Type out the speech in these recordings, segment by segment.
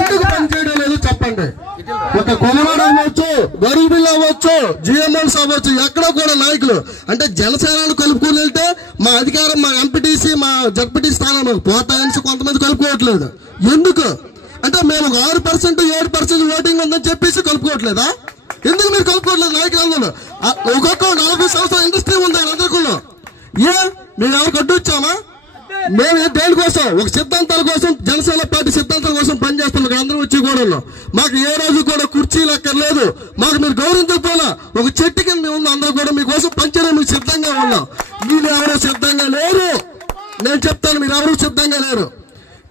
ఎందుకు పనిచేయడం లేదు చెప్పండి. ఒక కొమరాడు అవ్వచ్చు, గరీబులు అవ్వచ్చు, జిఎంఎల్స్ అవ్వచ్చు, ఎక్కడో కూడా నాయకులు అంటే జనసేనను కలుపుకుని వెళ్తే మా అధికారం, మా ఎంపీటీసీ, మా జడ్పీటీ స్థానం పోతాయని కొంతమంది కలుపుకోవట్లేదు. ఎందుకు అంటే మేము 6%, 7% ఓటింగ్ ఉందని చెప్పేసి కలుపుకోవట్లేదా? ఎందుకు మీరు కలుపుకోవట్లేదు? నాయకులందరూ ఒక్కొక్క 40 సంవత్సరాల ఇండస్ట్రీ ఉంది అందరికీ. మేము ఎవరు కట్టు వచ్చామా? మేము దేనికోసం? ఒక సిద్ధాంతాల కోసం, జనసేన పార్టీ సిద్ధాంతాల కోసం పనిచేస్తాం. అందరూ వచ్చి కూడా మాకు ఏ రోజు కూడా కుర్చీలు అక్కర్లేదు, మాకు మీరు గౌరవించకపోయినా ఒక చెట్టు కింద మేము ఉన్నాం. అందరూ కూడా మీకోసం పనిచేయడం మీకు సిద్ధంగా ఉన్నాం. మీరు ఎవరో సిద్ధంగా లేరు. నేను చెప్తాను, మీరు ఎవరు సిద్ధంగా లేరు.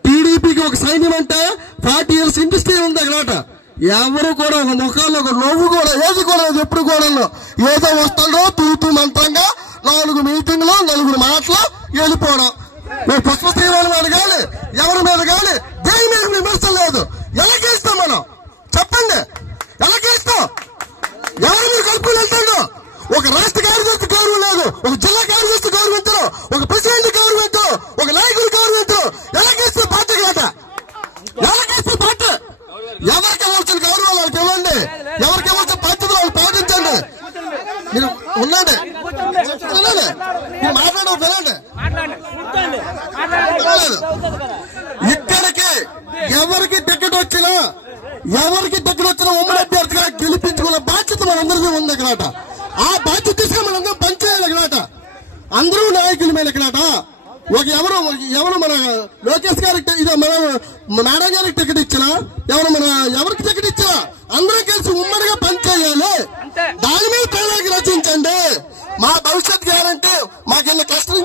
టీడీపీకి ఒక సైన్యం అంటే 40 years ఇండస్ట్రీ ఉంది అన్నమాట. ఎవరు కూడా ఒక ముఖాల్లో ఒక నవ్వు కూడా ఏది కూడా ఎప్పుడు కూడా ఏదో వస్తాడో తూతూ మంత్రంగా 4 మీటింగ్లు 4 మాటలు వెళ్ళిపోవడం. పుష్ప శ్రీవారి మీద కానీ ఎవరి మీద కానీ దేని మీద విమర్శలు లేదు. ఎలా గెలుస్తాం మనం చెప్పండి? ఎలా గెలుస్తాం? ఎవరు మీరు కలుపుకుని వెళ్తాడు? ఒక రాష్ట్ర కార్యదర్శి గౌరవం లేదు, ఒక జిల్లా కార్యదర్శి గౌరవించరు, ఒక ప్రెసిడెంట్ గౌరవించరు, ఒక నాయకుడు గౌరవించరు. ఎలా గెలిస్తే పార్టీ కాక? ఎలా గెలిస్తే పార్టీ? ఎవరికి ఇవ్వాల్సిన గౌరవం వాళ్ళకి ఇవ్వండి, ఎవరికి ఇవ్వాల్సిన పద్ధతులు వాళ్ళు పాటించండి. మీరు ఉండండి, మీరు మాట్లాడవు పిల్లండి. ఇక్కడికి ఎవరికి టికెట్ వచ్చినా ఉమ్మడి అభ్యర్థిగా గెలిపించుకునే బాధ్యత మనందరికీ ఉంది ఇక్కడ. ఆ బాధ్యత తీసుకుని మనందరం పనిచేయాలి ఇక్కడ. అందరూ నాయకుల మీద ఇక్కడ ఒక ఎవరు మన లోకేష్ గారికి ఇదో మనం మేడం గారికి టికెట్ ఇచ్చినా, ఎవరికి టికెట్ ఇచ్చినా అందరం కలిసి ఉమ్మడిగా పనిచేయాలి. దాని మీద ప్రణాళిక రచించండి. మా భవిష్యత్ గ్యారంటీ మాకు కష్టం